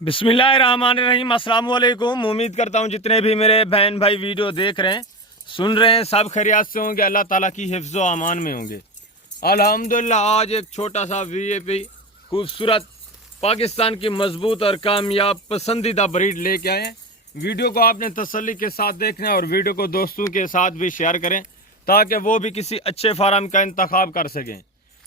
बिस्मिल्लाहिर्रहमानिर्रहीम। अस्सलाम वालेकुम। उम्मीद करता हूँ जितने भी मेरे बहन भाई वीडियो देख रहे हैं, सुन रहे हैं, सब खैरियत से होंगे, अल्लाह ताला की हिफ्ज़ व अमान में होंगे। अल्हम्दुलिल्लाह आज एक छोटा सा वीएपी खूबसूरत पाकिस्तान की मजबूत और कामयाब पसंदीदा ब्रीड लेके आए हैं। वीडियो को आपने तसल्ली के साथ देखना है और वीडियो को दोस्तों के साथ भी शेयर करें ताकि वो भी किसी अच्छे फार्म का इंतखाब कर सकें।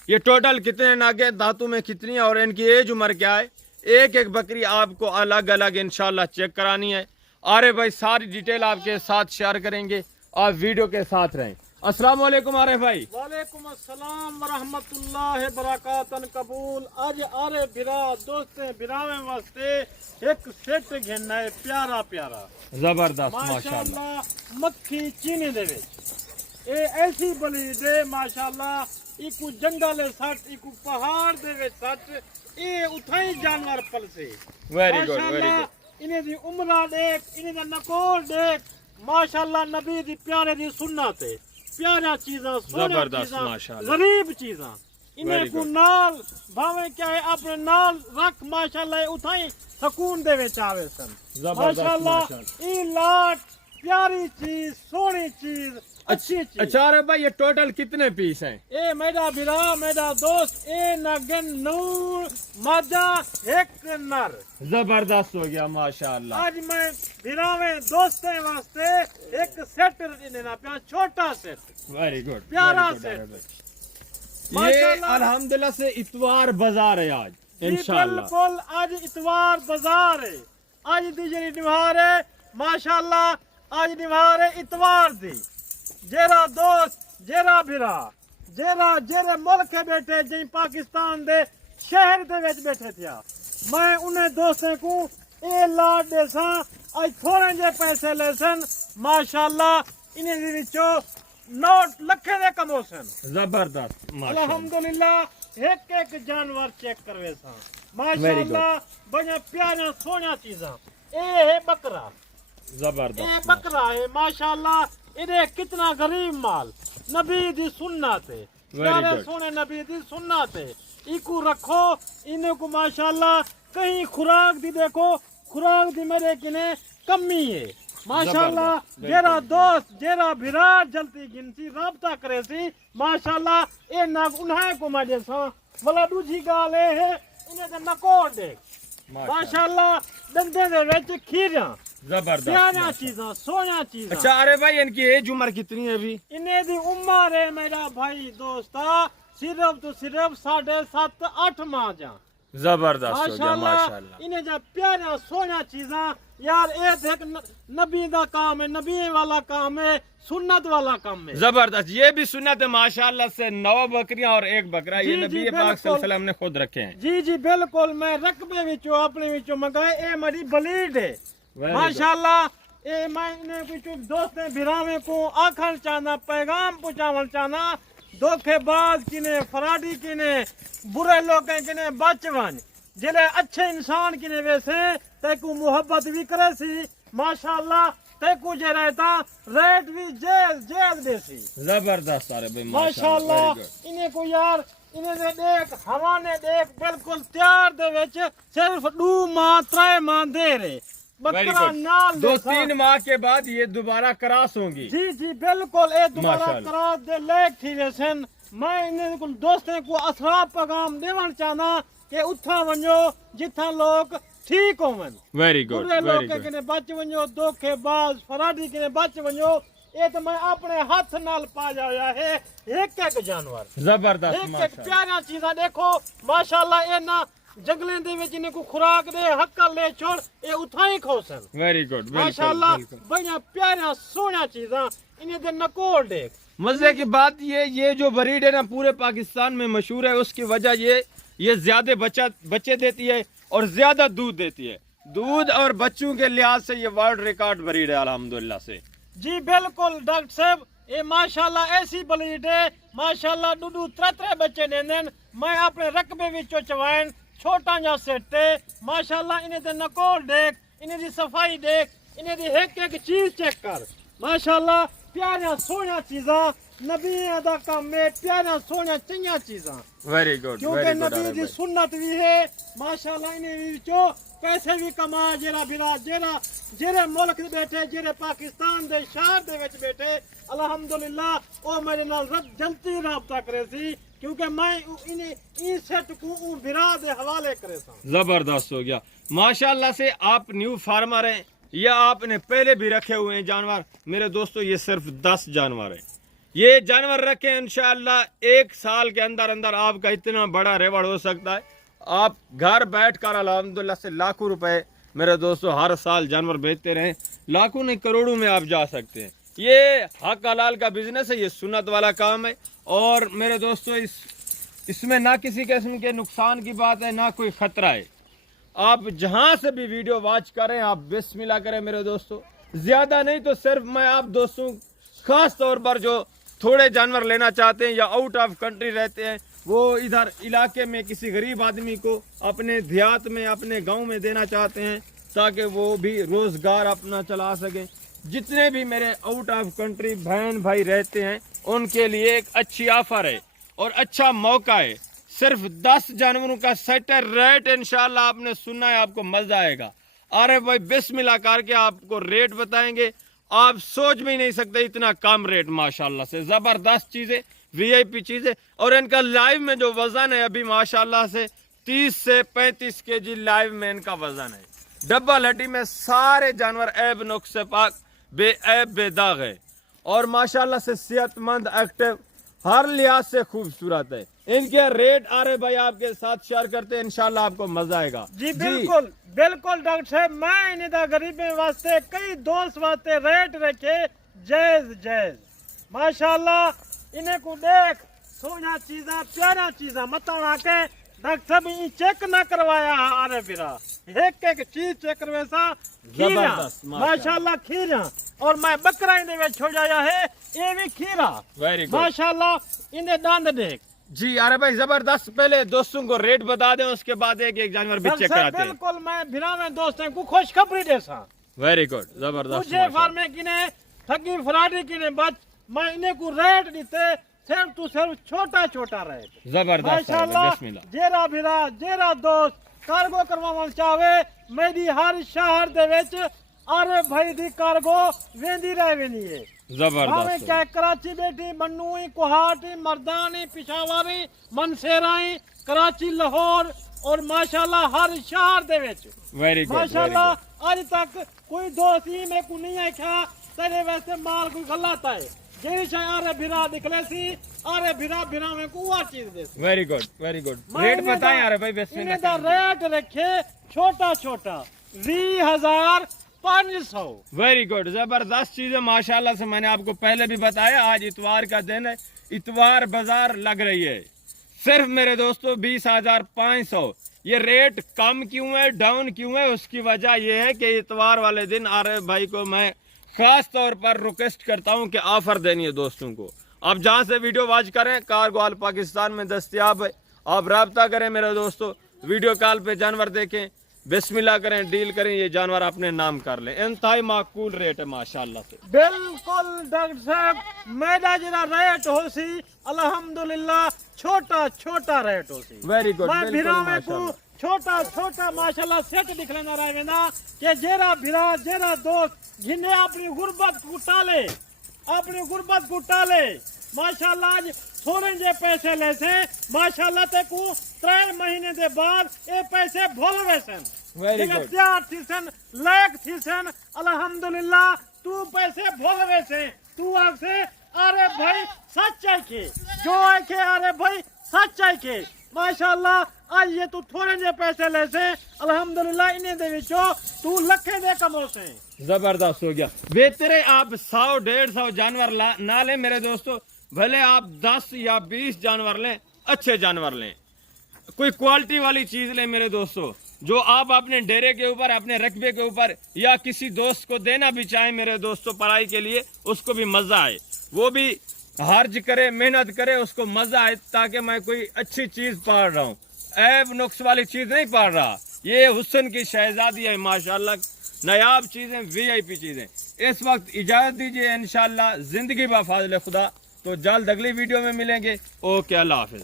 ये टोटल कितने नागे, दांतों में कितनी है और इनकी एज उम्र क्या है, एक एक बकरी आपको अलग अलग इंशाल्लाह चेक करानी है। आरे भाई सारी डिटेल आपके साथ शेयर करेंगे, आप वीडियो के साथ रहें। अस्सलाम वालेकुम आरे भाई। वालेकुम अस्सलाम वरहमतुल्लाहि बरकातन कबूल। आज आरे बिरा दोस्ते बिरावे वास्ते एक सेट घेना है प्यारा प्यारा जबरदस्त माशाल्लाह। माशाल्लाह मक्खी चीनी दे विच ए ऐसी बली दे माशाल्लाह इकू जंगल सट इकू पहाड़ दे विच सट ए उठाई जानवर पल से वेरी गुड वेरी गुड। इन्हें दी उम्र देख, इन्हें दा नकोर देख, माशाल्लाह नबी दी प्यारे दी सुन्नत है, प्यारा चीज़ां, जबरदस्त माशाल्लाह, गरीब चीज़ां इन्हें को नाल भावे क्या है अपने नाल रख माशाल्लाह उठाई सुकून दे विच आवे सन। माशाल्लाह ई लाट प्यारी चीज, सोहनी चीज, अच्छी चीज। अच्छा अरे भाई ये टोटल कितने पीस हैं? ए मेरा बिरा मेरा दोस्त ए नगन नूर मादा एक नर। जबरदस्त हो गया माशाल्लाह। आज मैं बिरावे दोस्ते वास्ते एक सेट देना पिया, छोटा सेट, वेरी गुड प्यारा सेट। ये माशाल्लाह अल्हम्दुलिल्लाह से इतवार बाजार है आज इंशाल्लाह। बिल्कुल आज इतवार बाजार है, आज दी जेरी निवार है माशाल्लाह, आज निवार है इतवार दी। जेरा दोस्त जेरा बिरा जेरा जेरे मुल्क के बैठे जी पाकिस्तान दे शहर दे विच बैठे थिया, मैं उन्हें दोस्तों को ए लाड देसा आज थोड़े जे पैसे ले सन माशाल्लाह इन्हें दे विचों नोट लखे दे कमो सन। जबरदस्त माशाल्लाह। अल्हम्दुलिल्लाह एक एक जानवर चेक करवे सा माशाल्लाह, बड़ा प्यारा सोना चीज़ां। ए है बकरा, जबरदस्त ए बकरा है माशाल्लाह, इधे कितना गरीब माल नबी दी सुन्नत है, प्यारे सोने नबी दी सुन्नत है। इकू रखो इन्हें को माशाल्लाह, कहीं खुराक दी देखो खुराक दी मेरे किने कमी है माशाल्लाह। जेरा दोस्त जेरा भिरा जल्दी गिनती राबता करे सी माशाल्लाह, ए नाग उन्हाए को मजे सा वाला दूजी गाल है इन्हें दे नकोर देख माशाल्लाह, दंदे दे विच खीरा, जबरदस्त प्यारा चीज़ां, सोना चीज़ां। अच्छा अरे भाई इनकी एज उम्र कितनी है अभी? इन्हें दी उम्र है मेरा भाई दोस्ता सिर्फ तो सिर्फ 7.5-8 माह जा। जबरदस्त हो गया माशाल्लाह। इन्हें जा प्यारा सोना चीज़ां यार, ए देख नबी दा काम है, नबी वाला काम है, सुन्नत वाला काम है। जबरदस्त, ये भी सुन्नत है माशाल्लाह से 9 बकरियां और 1 बकरा, ये नबी पाक सल्लल्लाहु अलैहि वसल्लम ने खुद रखे हैं। जी जी बिल्कुल, मैं रकबे विचों अपने विचों मंगाए, ए मेरी बलीड है माशाल्लाह। ए मैं इन्हें कुछ दोस्तें भिरावे को आखन चाहना, पैगाम पहुंचावन चाहना, धोखेबाज किने फराडी किने बुरे लोग किने बचवन, जिले अच्छे इंसान किने वैसे तेकू मोहब्बत भी करे सी माशाल्लाह, तेकू जे रहता रेट भी जेल जेल देसी। जबरदस्त अरे भाई माशाल्लाह इन्हें को यार इन्हें दे देख हवा ने देख बिल्कुल तैयार दे विच सिर्फ 2 माह 3 माह दे रहे बकरा नाल 2-3 माह के बाद ये दोबारा क्रॉस होंगी। जी जी बिल्कुल, ए दोबारा क्रॉस दे लेक थी वैसन। मैं इन्हें को दोस्तों को असरा पैगाम देवन चाहना कि उठा वञो जिथा लोग ठीक होवन, वेरी गुड बुरे लोग किने बच वञो, धोखेबाज फराडी किने बच वञो। ये तो मैं अपने हाथ नाल पा जाया है एक एक जानवर, जबरदस्त एक एक प्यारा चीज़ां देखो माशाल्लाह। ए ना जंगलें दे विच इन्हें को खुराक दे हक्का ले छोड़ ए उठाई खोसन। वेरी गुड माशाल्लाह, बड़ा प्यारा सोना चीज़ां इन्हें दे नकोर देख। मजे की बात ये जो ब्रीड है ना पूरे पाकिस्तान में मशहूर है, उसकी वजह ये ज्यादा बच्चे देती है और ज्यादा दूध देती है। दूध और बच्चों के लिहाज से ये वर्ल्ड रिकॉर्ड ब्रीड है अल्हम्दुलिल्लाह से। जी बिल्कुल डॉक्टर साहब, ये माशाल्लाह ऐसी ब्रीड है माशाल्लाह, 2-3 बच्चे देंदन। मैं अपने रकबे विचों चवाइन छोटा जा सेट है माशाल्लाह। इन्हें दे नकोर देख, इन्हें दी सफाई देख, इन्हें दी एक एक चीज चेक कर माशाल्लाह। प्यारा सोना चीज़ां नबी दा काम है, प्यारा सोना चंगा चीज़ां। वेरी गुड क्योंकि नबी दी सुन्नत भी है माशाल्लाह इन्हें विचों पैसे भी कमा जेरा बिरा जेरा जेरे मुल्क दे बैठे जेरे पाकिस्तान दे शहर दे विच बैठे अल्हम्दुलिल्लाह ओ मेरे नाल जल्दी राबता करे सी क्योंकि मैं इन्हें इस सेट को बिरा दे हवाले करे सा। जबरदस्त हो गया माशाल्लाह से। आप न्यू फार्मर हैं या आपने पहले भी रखे हुए हैं जानवर? मेरे दोस्तों ये सिर्फ 10 जानवर हैं। ये जानवर रखें इंशाअल्लाह 1 साल के अंदर अंदर आपका इतना बड़ा रेवड़ हो सकता है। आप घर बैठकर अल्हम्दुलिल्लाह से लाखों रुपए मेरे दोस्तों हर साल जानवर बेचते रहें, लाखों नहीं करोड़ों में आप जा सकते हैं। ये हक हलाल का बिजनेस है, ये सुन्नत वाला काम है। और मेरे दोस्तों इसमें ना किसी किस्म के नुकसान की बात है ना कोई खतरा है। आप जहां से भी वीडियो वॉच करें आप बिस्मिल्लाह करें मेरे दोस्तों। ज्यादा नहीं तो सिर्फ मैं आप दोस्तों खास तौर पर जो थोड़े जानवर लेना चाहते हैं या आउट ऑफ कंट्री रहते हैं वो इधर इलाके में किसी गरीब आदमी को अपने देहात में अपने गांव में देना चाहते हैं ताकि वो भी रोजगार अपना चला सकें। जितने भी मेरे आउट ऑफ कंट्री बहन भाई रहते हैं उनके लिए एक अच्छी ऑफर है और अच्छा मौका है। सिर्फ 10 जानवरों का सेट है, रेट इंशाल्लाह आपने सुनना है, आपको मजा आएगा। अरे भाई बिस्मिल्लाह करके आपको रेट बताएंगे, आप सोच भी नहीं सकते इतना कम रेट माशाल्लाह से। जबरदस्त चीजें, वीआईपी चीजें। और इनका लाइव में जो वजन है अभी माशाल्लाह से 30 से 35 केजी लाइव में इनका वजन है। डब्बल हड्डी में सारे जानवर ऐब नुक्स से पाक बेऐब बेदाग है और माशाल्लाह से सेहतमंद एक्टिव हर लिहाज से खूबसूरत है। इनके रेट आ रहे भाई आपके साथ शेयर करते हैं, इंशाल्लाह आपको मजा आएगा। जी बिल्कुल बिल्कुल डॉक्टर साहब, मैं इन्हें गरीबी वास्ते कई दोस्त वास्ते रेट रखे जायज जायज माशाल्लाह। इन्हें को देख सोना चीजा प्यारा चीजा मत के डॉक्टर साहब ये चेक ना करवाया आरे फिरा एक चीज चेक करवे सा खीरा माशाल्लाह खीरा। और मैं बकरा इन्हें में छोड़ाया है ये भी खीरा माशाल्लाह। इन्हें दांत देख जी। अरे भाई जबरदस्त। पहले दोस्तों को रेट बता दें उसके बाद एक एक जानवर भी चेक कराते हैं। बिल्कुल मैं भिरा में दोस्तों को खुशखबरी दे सा। वेरी गुड जबरदस्त। मुझे फार्मे किने ठगी फराडी किने बच मैं इन्हें को रेट दीते सिर्फ तो सिर्फ छोटा छोटा रेट जबरदस्त माशाल्लाह। जेरा भिरा जेरा दोस्त कार्गो करवावन चाहे मेरी हर शहर दे विच अरे भाई दी कार्गो वेंदी रह वेनी है। जबरदस्त। क्या कराची बैठी मन्नूई कोहाटी मर्दानी पिशावरी मनसेराई कराची लाहौर और माशाल्लाह हर शहर दे विच वेरी गुड माशाल्लाह। आज तक कोई दोस्त ही में को नहीं आखा तेरे वैसे माल कोई गलत है जेरी शाय आरे भिरा दिखले सी आरे भिरा भिरा में को वो चीज दे। Very good very good. Rate बताएं यार भाई बिस्मिल्लाह। इनका रेट रखे छोटा छोटा 20,500। वेरी गुड जबरदस्त चीज है माशाल्लाह से। मैंने आपको पहले भी बताया आज इतवार का दिन है, इतवार बाजार लग रही है। सिर्फ मेरे दोस्तों 20,500। ये रेट कम क्यों है डाउन क्यों है उसकी वजह यह है कि इतवार वाले दिन आरे भाई को मैं खास तौर पर रिक्वेस्ट करता हूं कि ऑफर देनी है दोस्तों को। आप जहां से वीडियो वॉच करें कार्गो ऑल पाकिस्तान में दस्तयाब है, आप राब्ता करें मेरे दोस्तों, वीडियो कॉल पे जानवर देखें, बिस्मिल्लाह करें, डील करें, ये जानवर अपने नाम कर लें। इंतहाई माकूल रेट है माशाल्लाह से। बिल्कुल डॉक्टर साहब मेरा जरा रेट हो सी अल्हम्दुलिल्लाह छोटा छोटा रेट हो सी। Very good. मैं भिरा में को छोटा छोटा माशाल्लाह सेट दिख लेना रहे वेना कि जेरा भिरा जेरा दोस्त जिन्हें अपनी गुर्बत को टाले अपनी गुर्बत को टाले माशाल्लाह आज थोड़े जे पैसे ले से माशाल्लाह ते को 3 महीने दे बाद ये पैसे भूल वैसन वेरी गुड तैयार थी सन लायक थी सन अल्हम्दुलिल्लाह। तू पैसे भूल वैसे तू आपसे अरे भाई सच है के जो है के अरे भाई सच है के माशाल्लाह। आज ये तू थोड़े जे पैसे ले से अल्हम्दुलिल्लाह इन्हें दे विचो तू लखे दे कमो से। जबरदस्त हो गया। बेहतर है आप 100-150 जानवर ना लें मेरे दोस्तों, भले आप 10 या 20 जानवर लें, अच्छे जानवर लें, कोई क्वालिटी वाली चीज लें मेरे दोस्तों, जो आप अपने डेरे के ऊपर अपने रकबे के ऊपर या किसी दोस्त को देना भी चाहें मेरे दोस्तों पढ़ाई के लिए, उसको भी मजा आए, वो भी हर्ज करे मेहनत करे उसको मजा आए, ताकि मैं कोई अच्छी चीज पाल रहा हूँ, ऐब नुक्स वाली चीज नहीं पाल रहा। ये हुस्न की शहजादी है माशाल्लाह, नायाब चीजें वीआईपी चीजें। इस वक्त इजाजत दीजिए, इंशाल्लाह जिंदगी बा फाज़िल खुदा तो जल्द अगली वीडियो में मिलेंगे। ओके अल्लाह हाफिज।